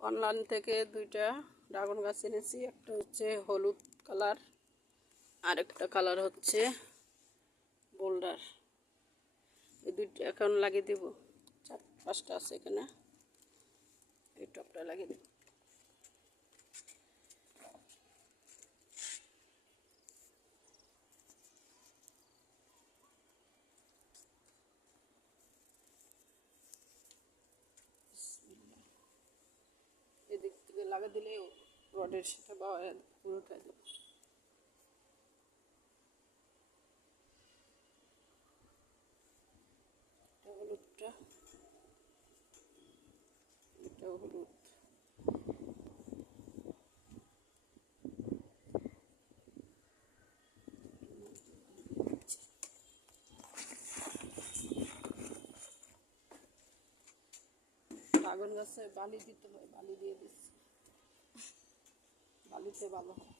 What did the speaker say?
Online থেকে দুইটা dragon গাছ এনেছি। একটা হচ্ছে হলুদ কালার, আর একটা কালার হচ্ছে বোল্ডার। এই দুইটা এখন লাগিয়ে দেব। 4-5টা আছে এখানে, এই টপটা লাগিয়ে দেব। এদিক থেকে লাগিয়ে দিলে রডের সাথে বা উল্টায় দেব। হলুদটা, এটাও হলুদ। ড্রাগন গাছে বালি দিতে হয়, বালি দিয়ে দিচ্ছি, বালিতে ভালো হয়।